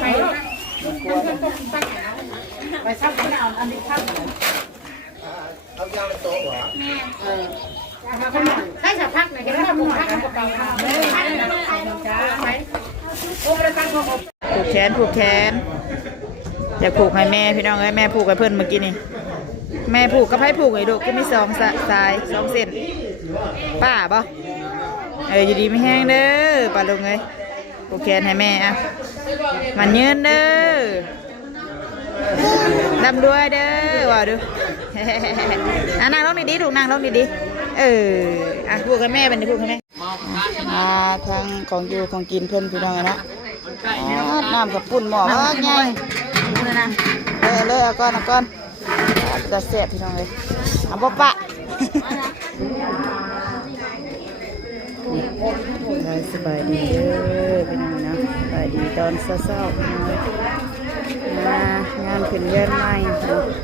ไปไปซับมะนาวอันนี้ข้าวเอายาโต๊ะเหรอใช่สักพักหน่อยก็ได้หมดพักกระเป๋าผูกแขนอยากผูกให้แม่พี่น้องให้แม่ผูกกับเพื่อนเมื่อกี้นี่แม่ผูกกับให้ผูกไอ้ดูก็มี2 สาย2 เส้นป้าบ่อยู่ดีไม่แห้งเด้อป้าลุงเลยผูกแขนให้แม่อ่ะมันยืนเด้อดำด้วยเด้อว่าดูนั่งลงดีๆถูกนั่งลงดีๆผูกให้แม่เป็นผูกให้แม่ทางของอยู่ของกินเพิ่นพี่น้องนะน้ำกับปุ่นหม้อไงเลยเอาก้อนจะเสียพี่น้องเลยเอาปะปะสบายดีเด้อพี่น้องนะสบายดีตอนเช้าๆพี่น้องงานขึ้นเรือนใหม่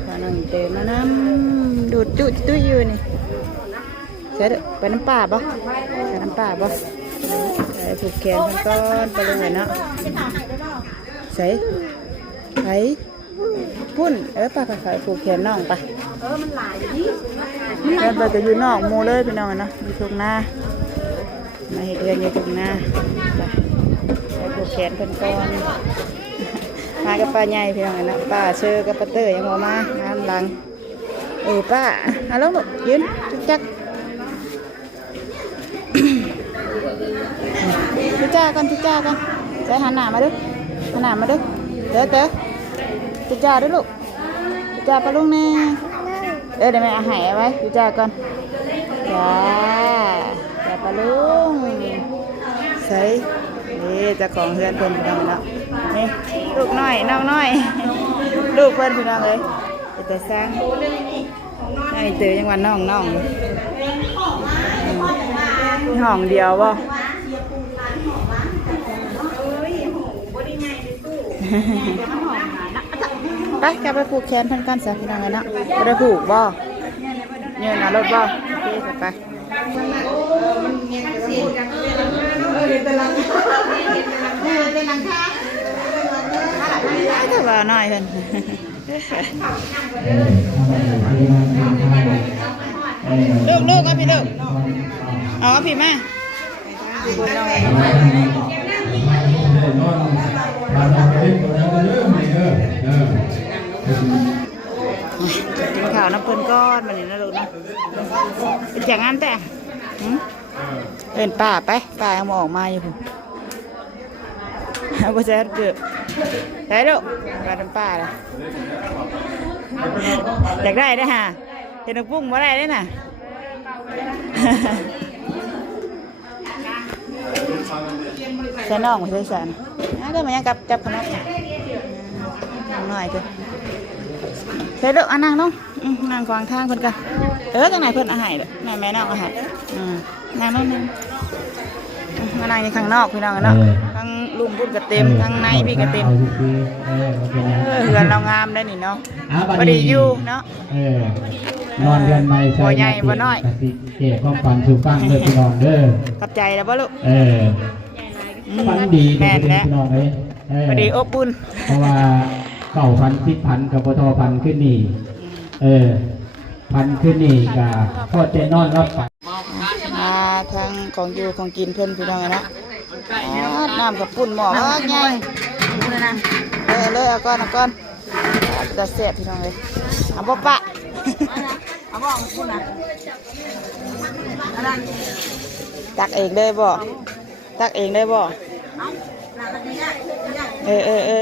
พาน้องเตมาน้ำดูดจุ้ยอยู่นี่ใช่เด้อไปน้ำป่าบ่ไปน้ำป่าบ่ใส่ผูกแขนก้อนไปเลยเนาะใส่ไปพุ่นป้าไปผูกแขนน้องไปมันหลายดิแล้วไปก็อยู่นอกโมเลยพี่น้องเนาะอยู่ตรงหน้ามาเห็ดเรือนอยู่ตรงหน้าไปผูกแขนกันก่อนมากับป้าใหญ่พี่น้องนะป้าเชื่อกับป้าเตอร์ยังมางานหลังป้าเอาลงหนุกยืนจักทุจ้ากันใจหันหน้ามาดูเต๋อทุจ้าด้วยลูกทุจ้าปะลุงแน่เดี๋ยวแม่เอาหายไว้ทุจ้าก่อนจ้าปะลุงใส่นี่จะของเพื่อนเพิ่นพี่น้องเนาะนี่ลูกน้อยน้องน้อยลูกเพิ่นพี่น้องเลยแต่สร้างไอ้เต๋อยังวันน้องห้องเดียวบ่ไปกลับไปผูกแขนเพิ่นกันซะพี่น้องเนาะไปผูกบ่เนี่ยนะรถบ่ไปถ้าว่าน้อยเพิ่นลูกอ่ะพี่ลูกเอาพี่มากินข้าวน้ำเพิ่นก้อนมาเนี่ยนะลูกนะเป็นอย่างนั้นแต่เป็นป้าไปป้าเอาหมอออกมาอยู่เอาไปใช้เกือบได้ลูกมาทำป้าเลยอยากได้ได้ฮะเห็นนกปุ้งมาได้ได้น่ะใส่น่องมาใส่สันได้มายังจับขนมหน่อยเถอะเฮ้ยลูกนั่งน้องนั่งขวางทางเพิ่นกันจังไหนเพิ่นอาหารแม่น้องอาหารนั่งน้องมานั่งในข้างนอกพี่น้องเนาะทั้งลุมพุ่นกระเต็มทั้งในพี่กระเต็มเหือนเรางามได้นี่เนาะพอดีอยู่เนาะนอนเรียนใหม่ใช่ใหญ่บ่น้อยเก็บความฝันถูกฟังเด้อพี่น้องเด้อกับใจแล้วบ่ลูกฝันดีแม่นแล้วพี่น้องเลยพอดีอบอุ่นเพราะว่า9,000 10,000กับปทพันขึ้นนี่พันขึ้นนี่กับพ่อเจนอนรับฝันทางของอยู่ของกินเพิ่นพี่น้องนะน้ำกับปุ่นหม้อไงเลยเอาก้อนจะเสียพี่น้องเลยเอาปะปะเอาบ่ปุ่นนะตักเองได้บ่เ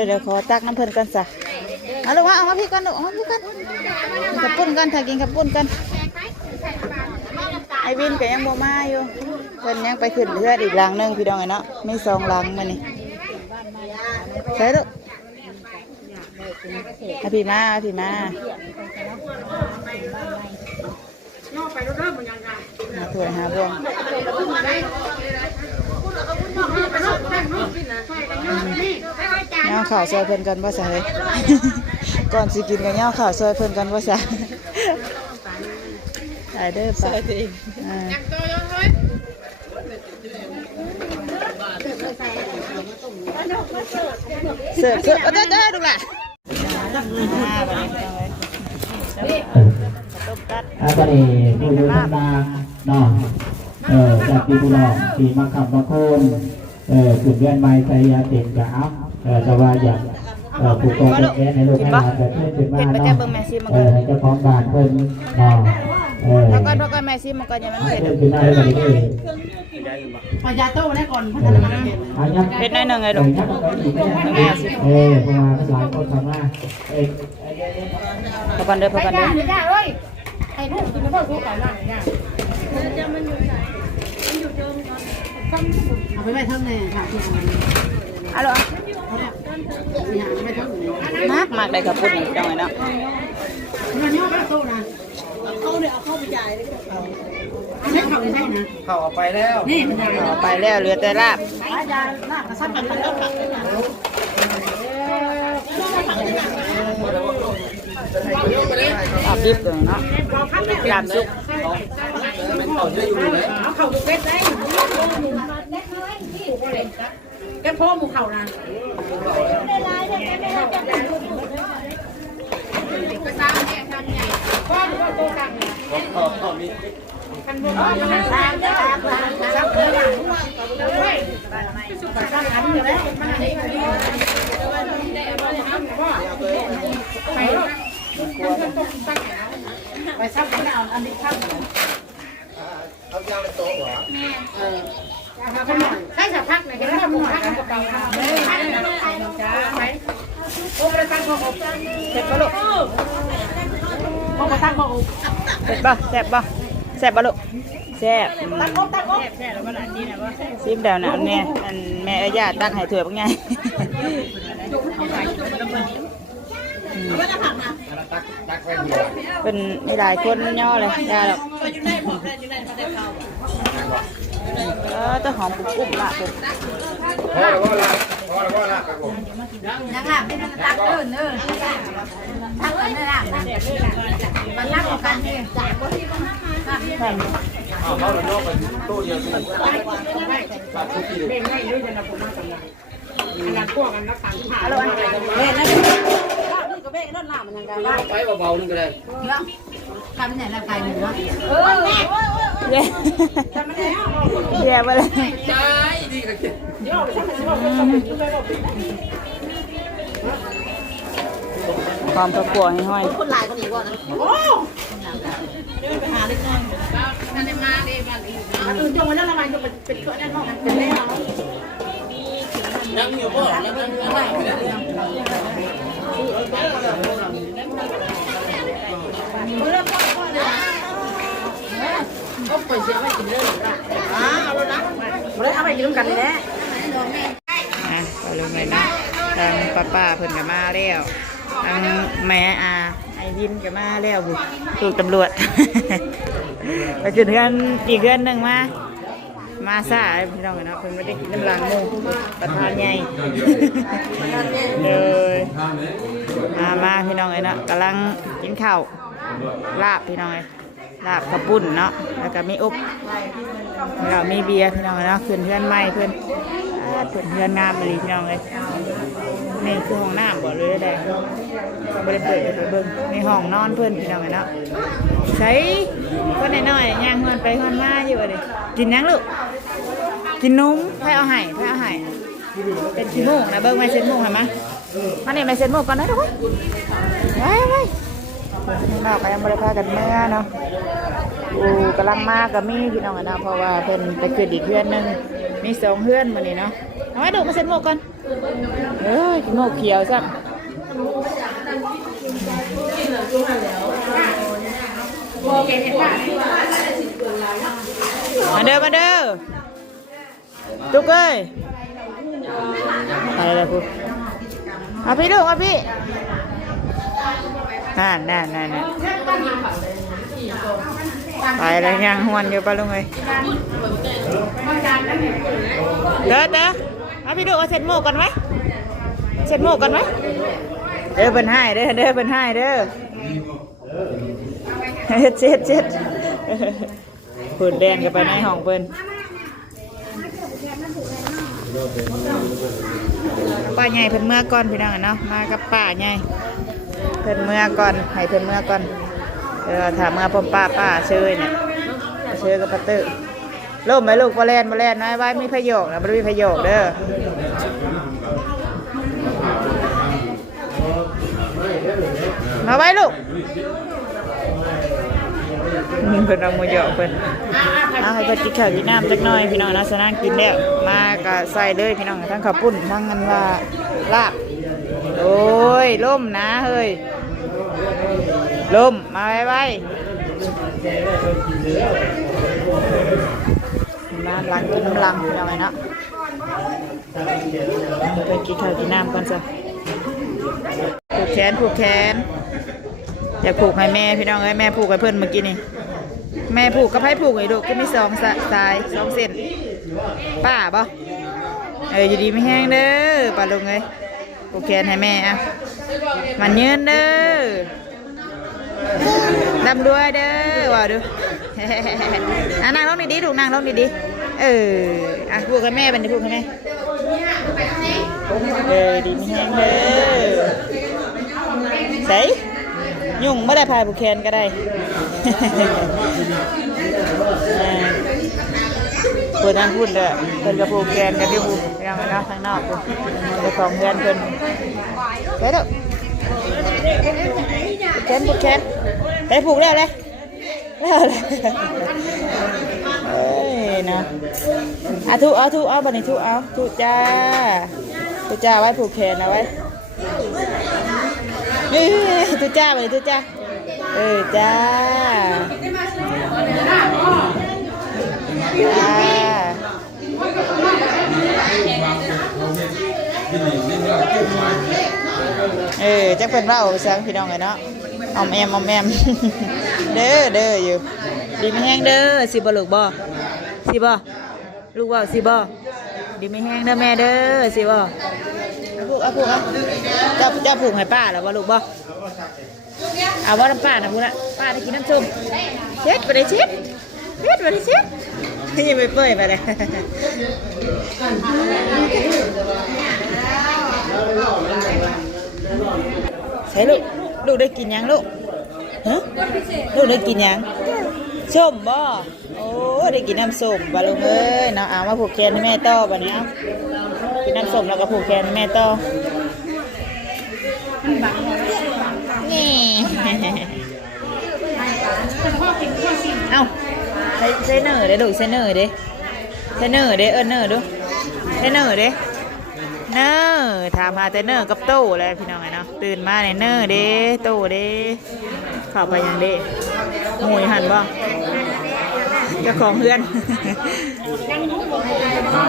ดี๋ยวขอตักน้ำเพิ่นกันซะเอาลูกเอามาพี่กันลูกเอามาพี่กันขับปุ่นกันถ้ากินขับปุ่นกันไอวินก็ยังโมมาอยู่เพิ่นยังไปขึ้นเรืออีกหลังนึงพี่น้องไงเนาะไม่2 หลังมานี่ใช่ลูกพี่มาถ้วยหาบ่วงย่อข่าวซอยเพิ่นกันว่าใส่ก่อนสิกินกันย่อข่าวซอยเพิ่นกันว่าใส่ได้เด้อป้า เสิร์ฟเด้อดูล่ะต้มกัด อาตอนนี้ผู้อยู่ทำนาเนาะจากที่ผู้น้องที่มาขับมาโคนขุนเวียนไม้ใส่ยาเต็มกะอัพแต่ว่าอยากผู้กองแก่ในโลกให้มาแต่เพื่อนเป็นมาเนาะให้เจ้าของบ้านเพิ่นเนาะพอก่อนแม่ซิมันก่อนอย่ามันเผ็ด เพิ่นเป็นอะไรกันเลย พอยาโต้ได้ก่อนพัฒนา เผ็ดน้อยหนึ่งไงลูก เพราะว่าหลายคนทำมาพอกันเด้อ ได้เลยไอ้ลูกกินไม่พอทุกข์ก่อนล่างเนี่ยเอาไปไว้ทั้งในค่ะที่ทำอะหรอ ไม่ทั้งมากเลยครับพูดอีกจังเลยเนาะ เงินเยอะมากโตนะเข้าเนี่ยเอาเข้าไปจ่ายเลยไม่เข้าไม่ใช่นะเข้าไปแล้วนี่มันจ่าย ไปแล้วเหลือแต่ลาบ ยาลาบกระสับกระส่ายลาบดิบเลยเนาะลาบซุก เอาเข่าดูเล็กได้แกพ่อหมูเข่านะไปสร้างเนี่ยทำใหญ่ก้อนก็โตกันกันบนมันสร้างได้สร้างเลยด้วยสร้างอันอยู่แล้วมันอันนี้ไปซับกันเอาอันนี้ข้ามเอายางไปโต๊ะเหรอใช่สักพักหน่อยก็ได้หมูพักกระเป๋าจ้าไหมโอ้ประทังพอเสร็จปะลูกพอประทังพอเผ็ดป่ะแซ่บป่ะแซ่บป่ะลูกแซ่บซิมเดาหนาวเนี่ยอันแม่ย่าตั้งให้ถั่วบางไงเป็นมีหลายคนย่อเลยย่าหรอกจะหอมกรุบๆมากเลยนะครับนี่มันตักเดินตักเดินนี่แหละมันนั่งกันนี่จ่ายคนที่มันนั่งเขาเลยนอกไปตู้เยอะสุดเบ่งให้ด้วยจะนับผมมากกว่าอันนั้นพวกกันนักการผ่าอะไรเบ่งแล้วนี่ก็เบ่งนั่นล่ะมันยังไงบ้างไปเบาๆนึงก็ได้เนาะทำเนี่ยละไก่หนึ่งเนาะเย่ไปเลยความตะกั่วให้ห้อยคนหลายคนอีกว่านะโอ้เดินไปหาเล็กน้อยนั่นได้มาเลยบ้านอื่นจงไว้แล้วละมันจะเป็นเกลือด้านนอกเป็นเล่เอานั่งอยู่บ่แล้วมันก็เปิดเสียงไว้กินเลยเอาแล้วนะเอาไปกินกันเลยนะก็ลงเลยนะทางป้าเพิ่นก็มาแล้วทางแม่ไอวินก็มาแล้วบุถูกตำรวจไปจุดเพื่อนอีกเพื่อนหนึ่งมาซ่าพี่น้องเนาะเพิ่นไม่ได้กินน้ำลางมูประธานใหญ่เลยมาพี่น้องเนาะกำลังกินข้าวลาบพี่น้องลาบกระปุ่นเนาะแล้วก็มีอบเรามีเบียร์พี่น้องเนาะเพื่อนใหม่เพื่อนงามเลยพี่น้องเลยนี่คือห้องน้ำบ่เลยแดงบริเปิดไปเบิ่งในห้องนอนเพื่อนพี่น้องเนาะใช้ก็น้อยๆย่างเงินไปเงินมาอยู่เลยกินยังลูกกินนมให้เอาไห่เป็นขี้มูกนะเบิ่งไม่เซ็นมูกเห็นไหมมาเนี่ยไม่เซ็นมูกก่อนนะทุกคนไปเราก็ยังบริพากันเมื่อเนาะกำลังมากับมีพี่น้องนะเพราะว่าเพิ่นไปเกิดอีกเพื่อนนึงมี2เพื่อนมานี่เนาะเอาไว้ดูมาเซ็นโมกันโมเขียวซะมาเด้อตุ๊กเอ้ยอะไรล่ะพูดเอาพี่ลูกเอาพี่นั่นไปแล้วยังหวนอยู่ปะลุงเอ้ยเด้อเอาพี่ดูเอาเสร็จโมกกันไหมเสร็จโมกกันไหมเด้อเป็นให้เด้อเป็นให้เด้อเจ็ดฝุ่นแดงกันไปในห้องเพิ่น ป้าใหญ่เพิ่นเมื่อก่อนพี่น้องเนาะมากับป้าใหญ่เพิ่นเมื่อก่อนให้เพิ่นเมื่อก่อนถามเมื่อพ่อป้าเชยเนี่ยเชยกับปะตื้อล่มไหมลูกบ่แล่นน้อยไว้มีประโยคนะบ่มีประโยคเด้อมาไว้ลูกเพิ่นเอามือหยอกเพิ่นให้เพิ่นกินข้าวกินน้ำจักหน่อยพี่น้องนะสนั่งกินแล้วมาก็ใส่เลยพี่น้องทั้งข้าวปุ้นทั้งอันว่าลาบโอ้ยล่มนะเฮ้ยล่มมาไว้น้ำล้างกินน้ำลังพี่น้องเนาะไปกินข้าวกินน้ำก่อนจ้ะผูกแขนอยากผูกให้แม่พี่น้องให้แม่ผูกให้เพื่อนเมื่อกี้นี่แม่ผูกกับให้ผูกไอ้ลูกก็มี2 สาย 2 เส้นป้าบ่อยู่ดีไม่แห้งเด้อป้าลุงเลยผูกแขนให้แม่อ่ะมันยืนเด้อดำด้วยเด้อว่าดูนั่งลงดีๆถูกนั่งลงดีๆผูกให้แม่บันนี้ผูกให้แม่ดีไม่แห้งเด้อใส่ยุ่งไม่ได้พายผูกแขนก็ได้เปิดนั่งพูดเลยเปิดกระผูกแขนกันที่ผูกยังไงนะข้างนอกผูกไปของเพื่อนเพิ่นไปเด้อผูกแขนไปผูกแล้วเลยนะเอาบันนี้ทุจ้าไว้ผูกแขนเอาไว้ทุจ้าไปทุจ้าจ้าจักเป็นเราเสียงพี่น้องเลยเนาะออมแอมเด้ออยู่ดีไม่แห้งเด้อสิบ่ลูกบ่สิบ่ลูกบ่สิบ่ดีไม่แห้งเด้อแม่เด้อสิบ่เอาผูกเจ้าผูกให้ป้าแล้วบ่ลูกบ่เอาว่าน้ำป้านะพูดละป้าได้กินน้ำส้มเช็ดไปเลยเช็ดนี่ยังไม่เปื่อยไปเลยใช่ลูกได้กินยังลูกลูกได้กินยังส้มบ่โอ้ได้กินน้ำส้มบ่ลูกเอ้ยเนาะเอามาผูกแขนให้แม่ต่อบ่เนี้ยกินน้ำส้มแล้วก็ผูกแขนให้แม่ต่อนี่เอ้าใส่เนอร์เด้ดูใส่เนอร์เด้เนอร์ดูใส่เนอร์เด้เนอร์ถามหาแต่เนอร์กับโต้เลยพี่น้องไงเนาะตื่นมาเนี่ยเนอร์เด้โต้เด้เข้าไปยังเด้หวยหันบ่เจ้าของเพื่อน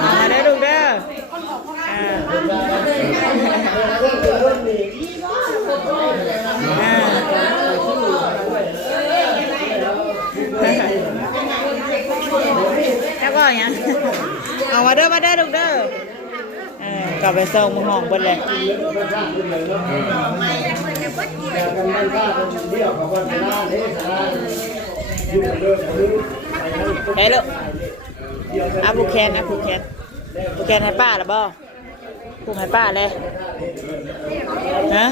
มาได้ดูเด้อแล้วก็อย่างเอามาเด้อลูกเด้อกลับไปส่งมือห้องบนเลยไปลูกผูกแขนให้ป้าหรือบ่ผูกให้ป้าเลยฮะ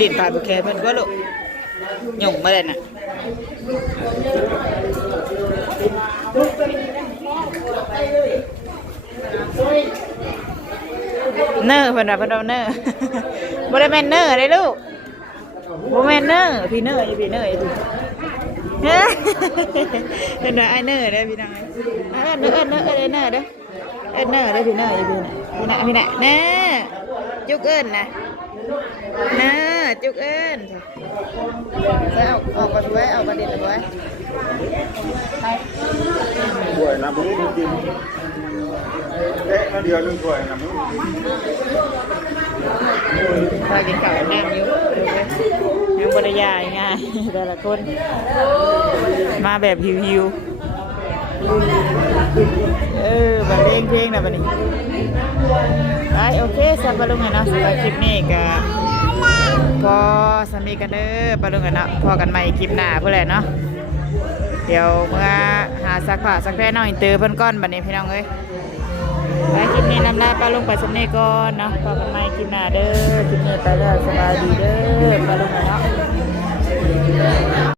ดินผ่านผูกแขนเพิ่นก็ลูกหยุ่งมาเลยน่ะเนอร์เพิ่นเอาเนอร์บ่ได้แม่นเนอร์เลยลูกบ่แม่นเนอร์พี่เนอร์อยู่พี่เนอร์อยู่เฮ้ยเพิ่นว่าไอ้เนอร์เด้อพี่น้องเนอร์เด้อเนอร์เด้อพี่เนอร์อยู่พี่น่ะเนอร์จุกเอิ้นนะเนอร์จุกเอิ้นแล้วออกมาด้วยออกมาดินด้วยถ้วยน้ำมันจริงเอ๊ะมาเดียวนึงถ้วยน้ำมันคอยกินข้าวแนมอยู่ยังบริยายง่ายแต่ละคนมาแบบหิวแบบเพลงนะบัดนี้โอเคสับปะลุงนะสำหรับคลิปนี้ก็พอสามีกันเด้อปะลุงกันเนาะพอกันใหม่คลิปหน้าเพื่ออะไรเนาะเดี๋ยวเมื่อหาซักผ้าซักแพร่น้องอินเตอร์เพิ่นก้อนบัดนี้พี่น้องเอ้ย ไปคลิปนี้นำลาป้าลงไปสำเนียก่อนเนาะพบกันใหม่คลิปหน้าเด้อคลิปนี้ไปแล้วสบายดีเด้อป้าลงไปเนาะ